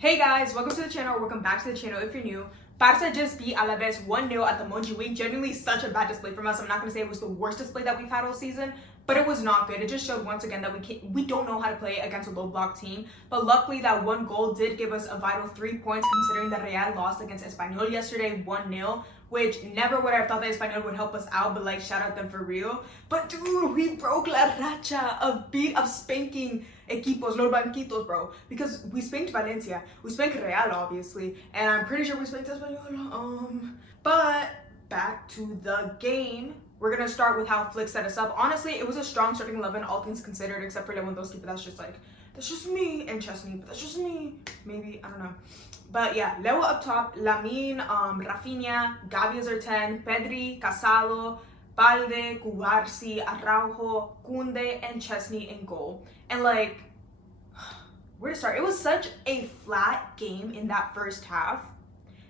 Hey guys, welcome to the channel, or welcome back to the channel if you're new. Barca just beat Alavés 1-0 at the Montjuic. Genuinely such a bad display from us. I'm not going to say it was the worst display that we've had all season, but it was not good. It just showed once again that we don't know how to play against a low block team. But luckily that one goal did give us a vital 3 points, considering that Real lost against Espanyol yesterday 1-0. Which never would I have thought that Espanyol would help us out, but like shout out them for real. But dude, we broke la racha of spanking equipos, los banquitos, bro. Because we spanked Valencia, we spanked Real obviously, and I'm pretty sure we spanked Espanyol. But back to the game. We're gonna start with how Flick set us up. Honestly, it was a strong starting 11, all things considered, except for Lewandowski, but that's just me, and Chesney, but that's just me. Maybe, I don't know. But yeah, Leo up top, Lamine, Rafinha, Gavi is our 10, Pedri, Casalo, Balde, Cubarsi, Araujo, Kunde, and Chesney in goal. And like, where to start? It was such a flat game in that first half.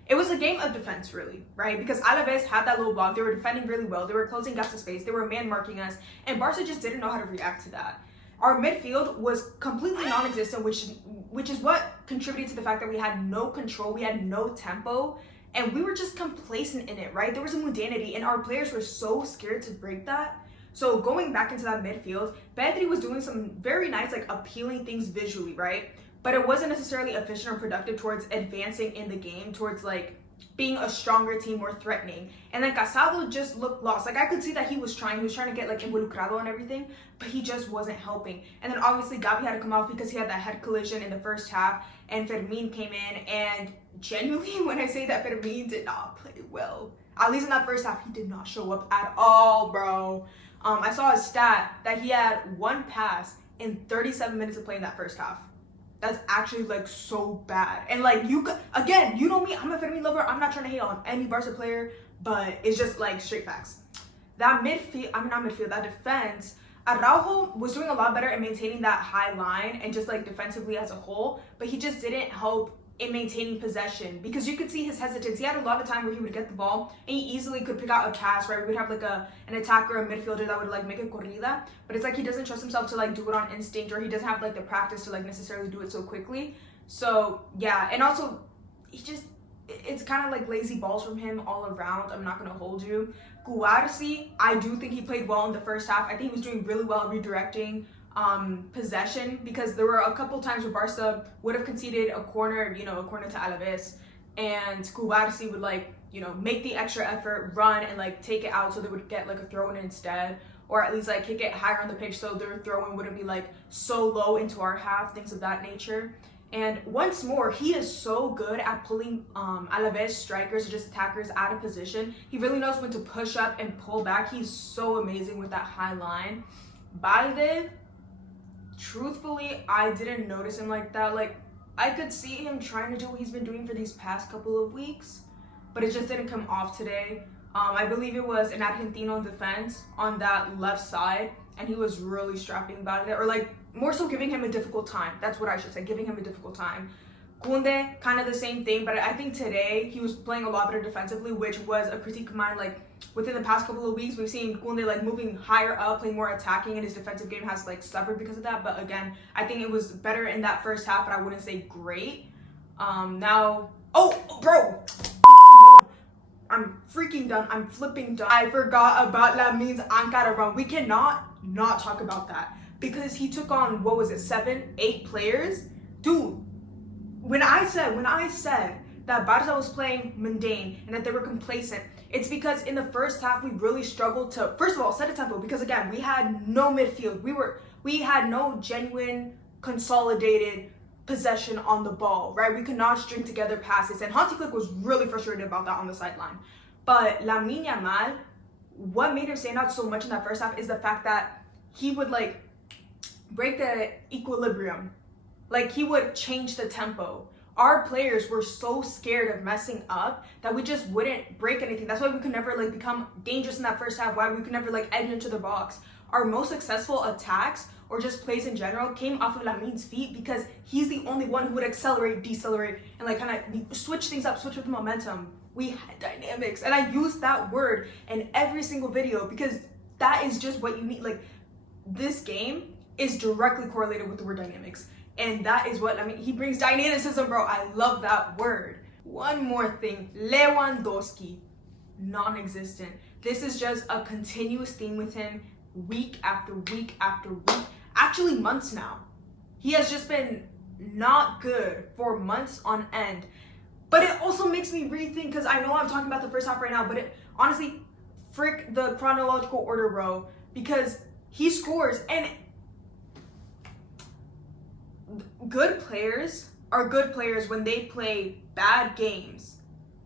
It was a game of defense, really, right? Because Alavés had that low block. They were defending really well. They were closing gaps of space. They were man-marking us. And Barca just didn't know how to react to that. Our midfield was completely non-existent, which is what contributed to the fact that we had no control, we had no tempo, and we were just complacent in it, right? There was a mundanity, and our players were so scared to break that. So going back into that midfield, Pedri was doing some very nice, like, appealing things visually, right? But it wasn't necessarily efficient or productive towards advancing in the game, towards, like, being a stronger team, more threatening. And then Casado just looked lost. Like, I could see that he was trying to get like involucrado and everything, but he just wasn't helping. And then obviously Gavi had to come off because he had that head collision in the first half, and Fermin came in, and genuinely when I say that Fermin did not play well, at least in that first half, he did not show up at all, bro. I saw a stat that he had one pass in 37 minutes of play in that first half. That's actually like so bad. And like again, you know me, I'm a Fermin lover. I'm not trying to hate on any Barca player, but it's just like straight facts. That that defense, Araujo was doing a lot better in maintaining that high line and just like defensively as a whole, but he just didn't help in maintaining possession, because you could see his hesitance. He had a lot of time where he would get the ball and he easily could pick out a pass, right? We would have like an attacker, a midfielder that would like make a corrida, but it's like he doesn't trust himself to like do it on instinct, or he doesn't have like the practice to like necessarily do it so quickly. So yeah, and also it's kind of like lazy balls from him all around. I'm not gonna hold you. Cubarsi, I do think he played well in the first half. I think he was doing really well redirecting possession, because there were a couple times where Barca would have conceded a corner to Alavés, and Cubarsi would like, make the extra effort, run and like take it out so they would get like a throw in instead, or at least like kick it higher on the pitch so their throw in wouldn't be like so low into our half, things of that nature. And once more, he is so good at pulling Alavés strikers or just attackers out of position. He really knows when to push up and pull back. He's so amazing with that high line. Balde, truthfully, I didn't notice him like that. Like, I could see him trying to do what he's been doing for these past couple of weeks, but it just didn't come off today. I believe it was an Argentino defense on that left side, and he was really strapping Balde, or like more so giving him a difficult time. That's what I should say, giving him a difficult time. Kunde, kind of the same thing, but I think today he was playing a lot better defensively, which was a critique of mine. Like, within the past couple of weeks, we've seen Kunde like moving higher up, playing more attacking, and his defensive game has like suffered because of that. But again, I think it was better in that first half, but I wouldn't say great. Now, bro, I'm freaking done. I'm flipping done. I forgot about Lamine's Ankara run. We cannot not talk about that, because he took on, what was it, 7, 8 players? Dude, when I said that Barca was playing mundane and that they were complacent, it's because in the first half we really struggled to, first of all, set a tempo, because again, we had no midfield. We had no genuine consolidated possession on the ball, right? We could not string together passes, and Hansi Flick was really frustrated about that on the sideline. But Lamine Yamal, what made him stand out so much in that first half is the fact that he would like break the equilibrium. Like, he would change the tempo. Our players were so scared of messing up that we just wouldn't break anything. That's why we could never like become dangerous in that first half, why we could never like edge into the box. Our most successful attacks, or just plays in general, came off of Lamine's feet, because he's the only one who would accelerate, decelerate, and like kind of switch things up, switch with the momentum. We had dynamics, and I use that word in every single video because that is just what you need. Like, this game is directly correlated with the word dynamics. And that is what, I mean, he brings dynamicism, bro. I love that word. One more thing, Lewandowski, non-existent. This is just a continuous theme with him week after week after week, actually months now. He has just been not good for months on end. But it also makes me rethink, because I know I'm talking about the first half right now, but it honestly, frick the chronological order, bro, because he scores, and good players are good players when they play bad games.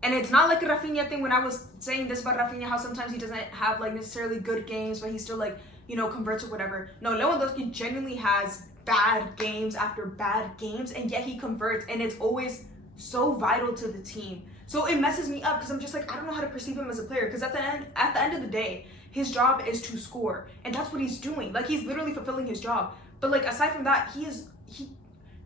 And it's not like a Rafinha thing when I was saying this about Rafinha, how sometimes he doesn't have like necessarily good games, but he still like, you know, converts or whatever. No, Lewandowski genuinely has bad games after bad games, and yet he converts, and it's always so vital to the team. So it messes me up, because I'm just like, I don't know how to perceive him as a player, because at the end of the day, his job is to score, and that's what he's doing. Like, he's literally fulfilling his job. But like, aside from that, he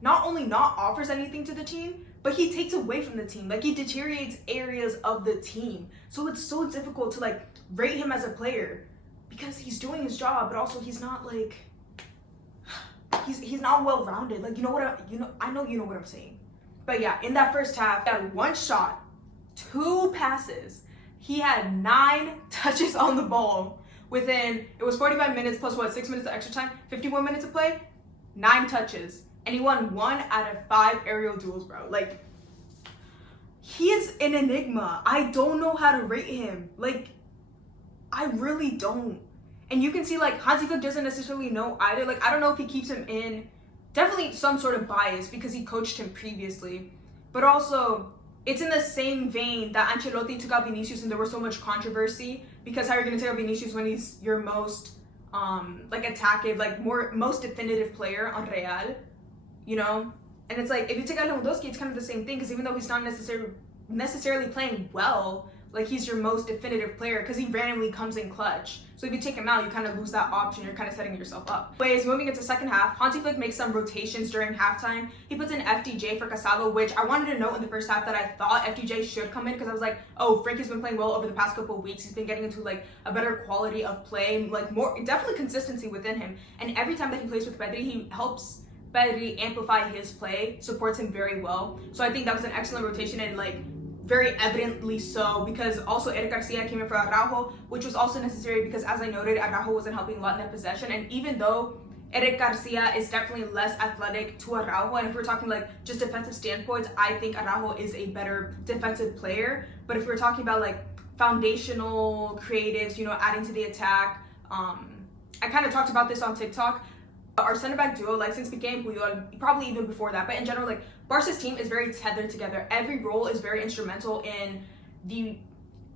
not only not offers anything to the team, but he takes away from the team. Like, he deteriorates areas of the team. So it's so difficult to like rate him as a player, because he's doing his job, but also he's not like, he's not well-rounded. Like, I know you know what I'm saying. But yeah, in that first half, he had 1 shot, 2 passes. He had 9 touches on the ball within, it was 45 minutes plus 6 minutes of extra time, 51 minutes of play, 9 touches. And he won 1 out of 5 aerial duels, bro. Like, he is an enigma. I don't know how to rate him. Like, I really don't. And you can see, like, Hansi Flick doesn't necessarily know either. Like, I don't know if he keeps him in. Definitely some sort of bias because he coached him previously. But also, it's in the same vein that Ancelotti took out Vinicius and there was so much controversy, because how you're going to take out Vinicius when he's your most, like, attacking, like, most definitive player on Real, you know? And it's like, if you take out Lewandowski, it's kind of the same thing, because even though he's not necessarily playing well, like, he's your most definitive player because he randomly comes in clutch. So if you take him out, you kind of lose that option. You're kind of setting yourself up. Anyways, moving into second half, Hansi Flick makes some rotations during halftime. He puts in FDJ for Casado, which I wanted to note in the first half that I thought FDJ should come in, because I was like, oh, Frankie's been playing well over the past couple of weeks. He's been getting into like a better quality of play, like more, definitely consistency within him. And every time that he plays with Pedri, he helps Pedri amplify his play, supports him very well. So I think that was an excellent rotation, and like, very evidently so, because also Eric Garcia came in for Araujo, which was also necessary because, as I noted, Araujo wasn't helping a lot in that possession. And even though Eric Garcia is definitely less athletic to Araujo, and if we're talking like just defensive standpoints, I think Araujo is a better defensive player. But if we're talking about like foundational creatives, you know, adding to the attack, I kind of talked about this on TikTok. Our center back duo, like since became Puyol, probably even before that, but in general, like Barca's team is very tethered together. Every role is very instrumental in the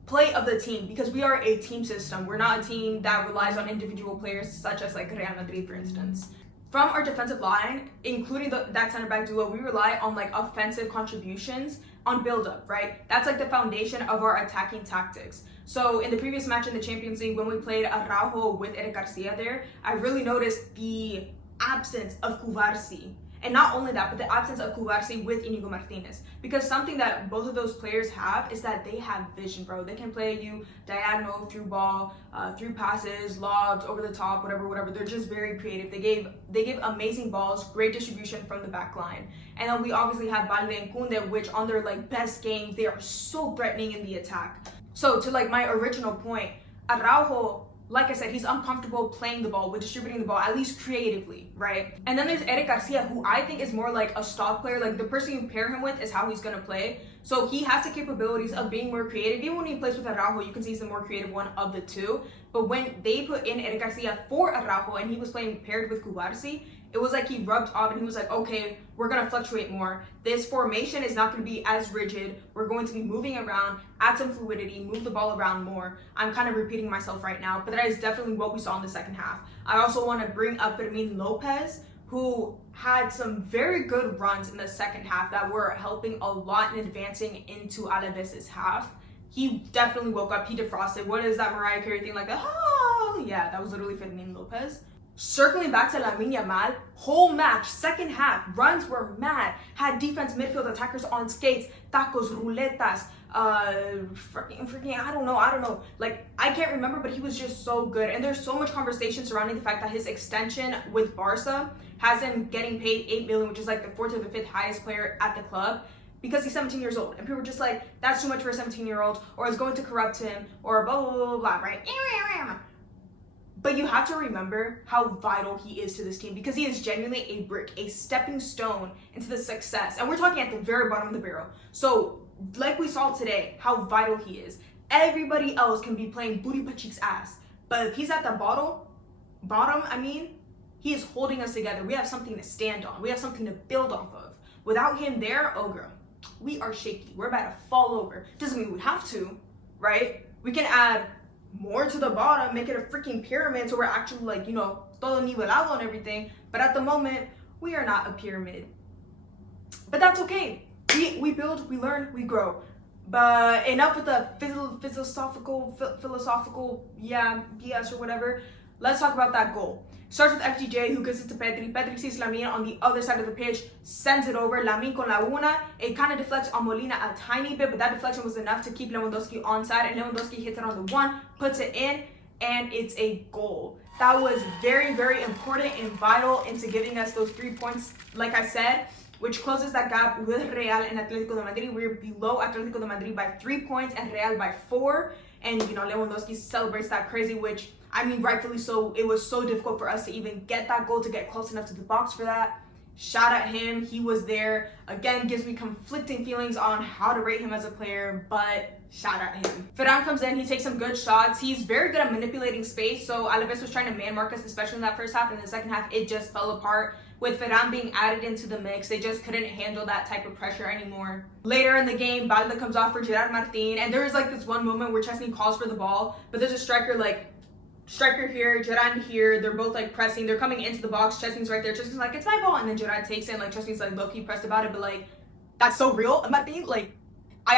play of the team, because we are a team system. We're not a team that relies on individual players such as like Real Madrid, for instance. From our defensive line, including that center back duo, we rely on like offensive contributions on build-up, right? That's like the foundation of our attacking tactics. So in the previous match in the Champions League, when we played Araujo with Eric Garcia there, I really noticed the absence of Cubarsí. And not only that, but the absence of Cubarsí with Inigo Martinez. Because something that both of those players have is that they have vision, bro. They can play you diagonal, through ball, through passes, lobs, over the top, whatever. They're just very creative. They give amazing balls, great distribution from the back line. And then we obviously have Balde and Koundé, which on their like best games, they are so threatening in the attack. So to like my original point, Araujo, like I said, he's uncomfortable playing the ball, with distributing the ball, at least creatively, right? And then there's Eric Garcia, who I think is more like a stock player. Like, the person you pair him with is how he's going to play. So he has the capabilities of being more creative. Even when he plays with Araujo, you can see he's the more creative one of the two. But when they put in Eric Garcia for Araujo and he was playing paired with Cubarsí, it was like he rubbed off and he was like, okay, we're going to fluctuate more. This formation is not going to be as rigid. We're going to be moving around, add some fluidity, move the ball around more. I'm kind of repeating myself right now, but that is definitely what we saw in the second half. I also want to bring up Fermin Lopez, who had some very good runs in the second half that were helping a lot in advancing into Alavés' half. He definitely woke up. He defrosted. What is that Mariah Carey thing, like that? Oh, yeah, that was literally Fermin Lopez. Circling back to Lamine Yamal, whole match, second half, runs were mad. Had defense, midfield, attackers on skates, tacos, ruletas, freaking, I don't know. Like, I can't remember, but he was just so good. And there's so much conversation surrounding the fact that his extension with Barca has him getting paid $8 million, which is like the fourth or the fifth highest player at the club, because he's 17 years old. And people were just like, that's too much for a 17-year-old, or it's going to corrupt him, or blah, blah, blah, blah, blah, right? But you have to remember how vital he is to this team, because he is genuinely a brick, a stepping stone into the success. And we're talking at the very bottom of the barrel. So, like we saw today, how vital he is. Everybody else can be playing booty butt cheeks ass. But if he's at the bottom, he is holding us together. We have something to stand on. We have something to build off of. Without him there, oh girl, we are shaky. We're about to fall over. Doesn't mean we have to, right? We can add more to the bottom, make it a freaking pyramid so we're actually like, todo nivelado and everything. But at the moment, we are not a pyramid. But that's okay. We build, we learn, we grow. But enough with the philosophical, BS or whatever. Let's talk about that goal. Starts with FGJ, who gives it to Pedri. Pedri sees Lamine on the other side of the pitch, sends it over. Lamine con la una. It kind of deflects on Molina a tiny bit, but that deflection was enough to keep Lewandowski onside. And Lewandowski hits it on the one, puts it in, and it's a goal. That was very, very important and vital into giving us those 3 points, like I said, which closes that gap with Real and Atletico de Madrid. We're below Atletico de Madrid by 3 points and Real by 4. And, Lewandowski celebrates that crazy, which, rightfully so. It was so difficult for us to even get that goal, to get close enough to the box for that. Shout at him. He was there. Again, gives me conflicting feelings on how to rate him as a player, but shout at him. Ferran comes in. He takes some good shots. He's very good at manipulating space. So Alavés was trying to man mark us, especially in that first half. In the second half, it just fell apart. With Ferran being added into the mix, they just couldn't handle that type of pressure anymore. Later in the game, Balde comes off for Gerard Martin, and there is like this one moment where Chesney calls for the ball, but there's a striker here, Gerard here, they're both like pressing, they're coming into the box, Chesney's right there, Chesney's like, it's my ball, and then Gerard takes it, and like Chesney's like low-key pressed about it, but like, that's so real, Martin, like, I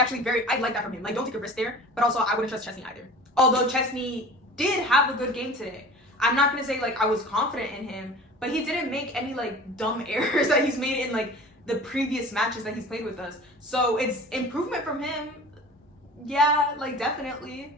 like that from him, like, don't take a risk there, but also I wouldn't trust Chesney either. Although Chesney did have a good game today. I'm not gonna say like I was confident in him, but he didn't make any like dumb errors that he's made in like the previous matches that he's played with us. So it's improvement from him. Yeah, like definitely.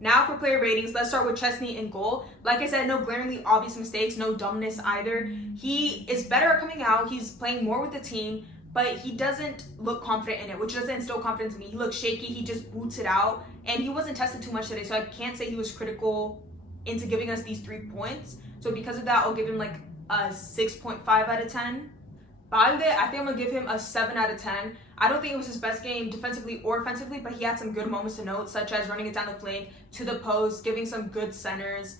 Now for player ratings, let's start with Chesney in goal. Like I said, no glaringly obvious mistakes, no dumbness either. He is better at coming out. He's playing more with the team, but he doesn't look confident in it, which doesn't instill confidence in me. He looks shaky. He just boots it out, and he wasn't tested too much today, so I can't say he was critical into giving us these 3 points. So because of that, I'll give him like a 6.5 out of 10. Balde, I think I'm gonna give him a 7 out of 10. I don't think it was his best game defensively or offensively, but he had some good moments to note, such as running it down the flank to the post, giving some good centers.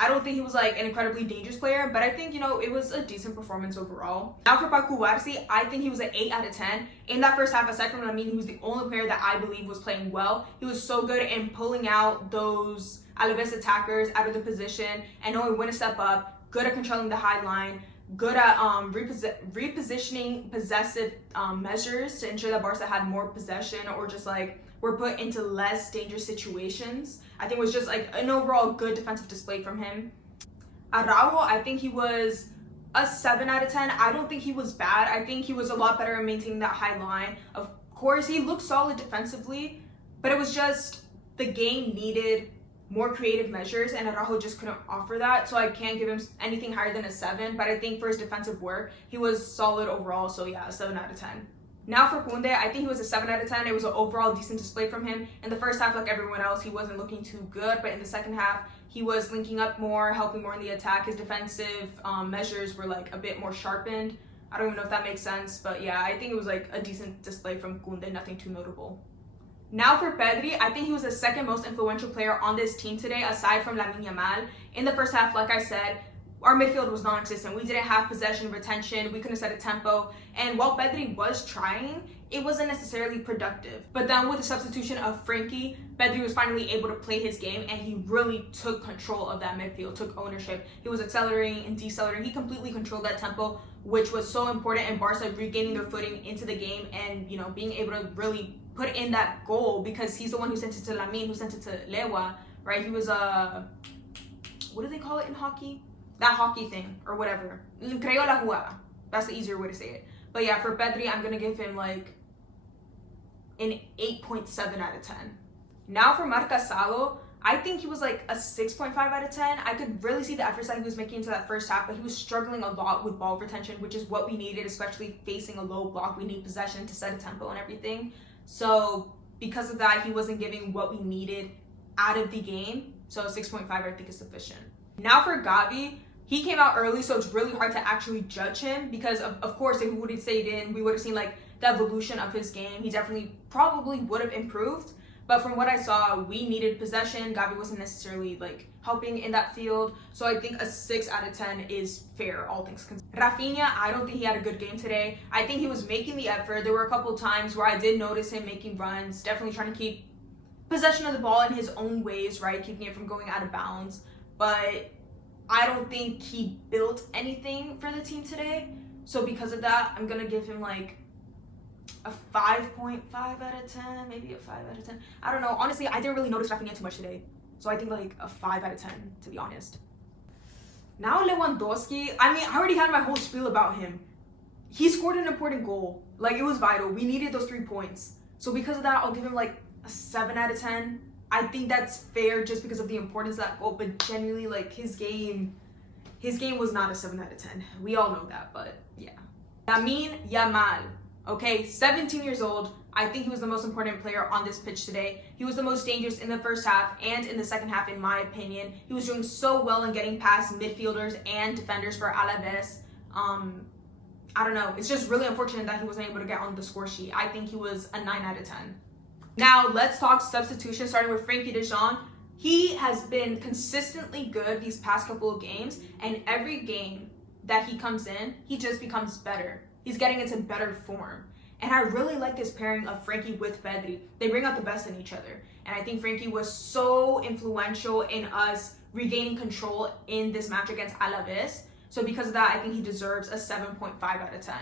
I don't think he was like an incredibly dangerous player, but I think, it was a decent performance overall. Now for Paco Warsi, I think he was an 8 out of 10. In that first half, aside from Lamine, he was the only player that I believe was playing well. He was so good in pulling out those Alavés attackers out of the position and knowing when to step up, good at controlling the high line, good at repositioning possessive measures to ensure that Barca had more possession or just like were put into less dangerous situations. I think it was just like an overall good defensive display from him. Araujo, I think he was a 7 out of 10. I don't think he was bad. I think he was a lot better at maintaining that high line. Of course, he looked solid defensively, but it was just the game needed more creative measures, and Araujo just couldn't offer that. So I can't give him anything higher than a 7, but I think for his defensive work, he was solid overall. So yeah, a 7 out of 10. Now for Koundé, I think he was a 7 out of 10. It was an overall decent display from him. In the first half, like everyone else, he wasn't looking too good, but in the second half, he was linking up more, helping more in the attack. His defensive measures were like a bit more sharpened. I don't even know if that makes sense, but yeah, I think it was like a decent display from Koundé, nothing too notable. Now for Pedri, I think he was the second most influential player on this team today, aside from Lamine Yamal. In the first half, like I said, our midfield was non-existent. We didn't have possession, retention, we couldn't set a tempo. And while Pedri was trying, it wasn't necessarily productive. But then with the substitution of Frankie, Pedri was finally able to play his game, and he really took control of that midfield, took ownership. He was accelerating and decelerating. He completely controlled that tempo, which was so important in Barca regaining their footing into the game and, being able to really put in that goal, because he's the one who sent it to Lamine, who sent it to Lewa, right? He was what do they call it in hockey? That hockey thing or whatever. Creo la jugada. That's the easier way to say it. But yeah, for Pedri, I'm going to give him like an 8.7 out of 10. Now for Marc Gasol, I think he was like a 6.5 out of 10. I could really see the efforts that he was making into that first half, but he was struggling a lot with ball retention, which is what we needed, especially facing a low block. We need possession to set a tempo and everything. So because of that, he wasn't giving what we needed out of the game. So 6.5 I think is sufficient. Now for Gavi, he came out early, so it's really hard to actually judge him because of course, if we would have stayed in, we would have seen like the evolution of his game. He definitely probably would have improved. But from what I saw, we needed possession. Gavi wasn't necessarily like helping in that field. So I think a 6 out of 10 is fair, all things considered. Rafinha, I don't think he had a good game today. I think he was making the effort. There were a couple times where I did notice him making runs, definitely trying to keep possession of the ball in his own ways, right? Keeping it from going out of bounds. But I don't think he built anything for the team today. So because of that, I'm going to give him like a 5.5 out of 10, maybe a 5 out of 10. I don't know. Honestly, I didn't really notice Rafinha too much today. So I think like a 5 out of 10, to be honest. Now Lewandowski, I mean, I already had my whole spiel about him. He scored an important goal. Like, it was vital. We needed those 3 points. So because of that, I'll give him like a 7 out of 10. I think that's fair just because of the importance of that goal. But genuinely, like, his game was not a 7 out of 10. We all know that, but yeah. Lamine Yamal. Okay, 17 years old. I think he was the most important player on this pitch today. He was the most dangerous in the first half and in the second half, in my opinion. He was doing so well in getting past midfielders and defenders for Alavés. I don't know. It's just really unfortunate that he wasn't able to get on the score sheet. I think he was a 9 out of 10. Now, let's talk substitution, starting with Frenkie de Jong. He has been consistently good these past couple of games, and every game that he comes in, he just becomes better. He's getting into better form. And I really like this pairing of Frenkie with Pedri. They bring out the best in each other. And I think Frenkie was so influential in us regaining control in this match against Alavés. So because of that, I think he deserves a 7.5 out of 10.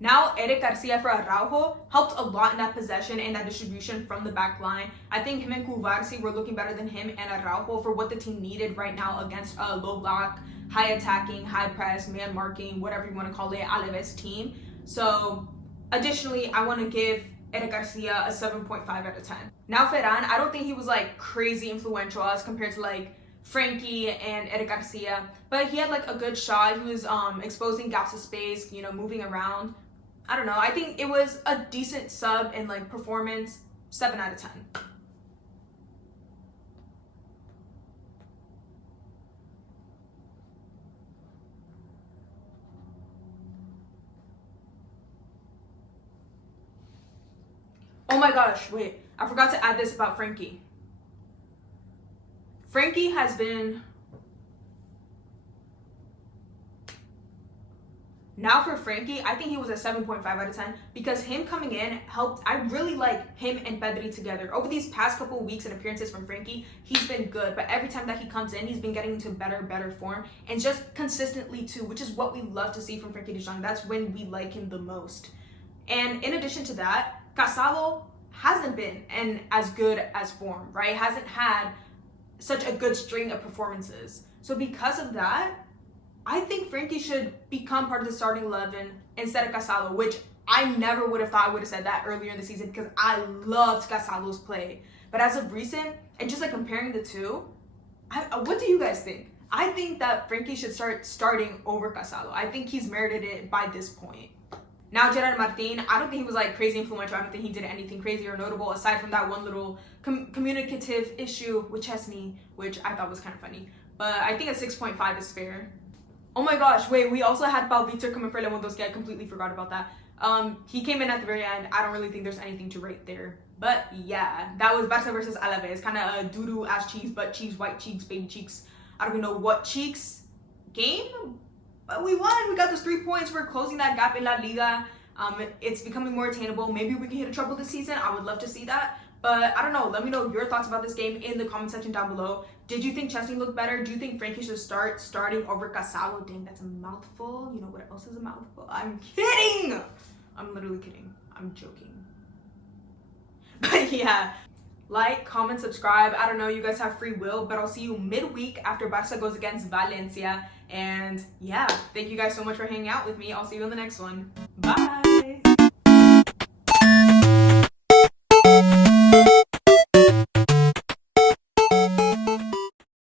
Now, Eric Garcia for Araujo helped a lot in that possession and that distribution from the back line. I think him and Cubarsí were looking better than him and Araujo for what the team needed right now against a low block, high attacking, high press, man marking, whatever you want to call it, Alavés team. So additionally, I want to give Eric Garcia a 7.5 out of 10. Now Ferran, I don't think he was like crazy influential as compared to like Frenkie and Eric Garcia, but he had like a good shot. He was exposing gaps of space, you know, moving around. I don't know. I think it was a decent sub and like performance. 7 out of 10. Oh my gosh, wait. I forgot to add this about Frenkie. Frenkie has been... Now for Frenkie, I think he was a 7.5 out of 10 because him coming in helped. I really like him and Pedri together. Over these past couple of weeks and appearances from Frenkie, he's been good. But every time that he comes in, he's been getting into better form. And just consistently too, which is what we love to see from Frenkie de Jong. That's when we like him the most. And in addition to that, Casalo hasn't been in as good as form, right? Hasn't had such a good string of performances. So because of that, I think Frenkie should become part of the starting 11 instead of Casalo, which I never would have thought I would have said that earlier in the season because I loved Casalo's play. But as of recent, and just like comparing the two, what do you guys think? I think that Frenkie should start starting over Casalo. I think he's merited it by this point. Now, Gerard Martin, I don't think he was like crazy influential. I don't think he did anything crazy or notable aside from that one little communicative issue with Chesney, which I thought was kind of funny. But I think a 6.5 is fair. Oh my gosh, wait, we also had Pau Victor coming for Lewandowski. I completely forgot about that. He came in at the very end. I don't really think there's anything to rate there. But yeah, that was Barca versus Alavés. Kind of a doo-doo ass cheeks, butt cheeks, white cheeks, baby cheeks. I don't even know what cheeks game, but we won. We got those 3 points. We're closing that gap in La Liga. It's becoming more attainable. Maybe we can hit a treble this season. I would love to see that. But I don't know. Let me know your thoughts about this game in the comment section down below. Did you think Chesney looked better? Do you think Frenkie should start starting over Casalo? Dang, that's a mouthful. You know what else is a mouthful? I'm kidding. I'm literally kidding. I'm joking. But yeah. Like, comment, subscribe. I don't know, you guys have free will, but I'll see you midweek after Barca goes against Valencia. And yeah, thank you guys so much for hanging out with me. I'll see you in the next one. Bye.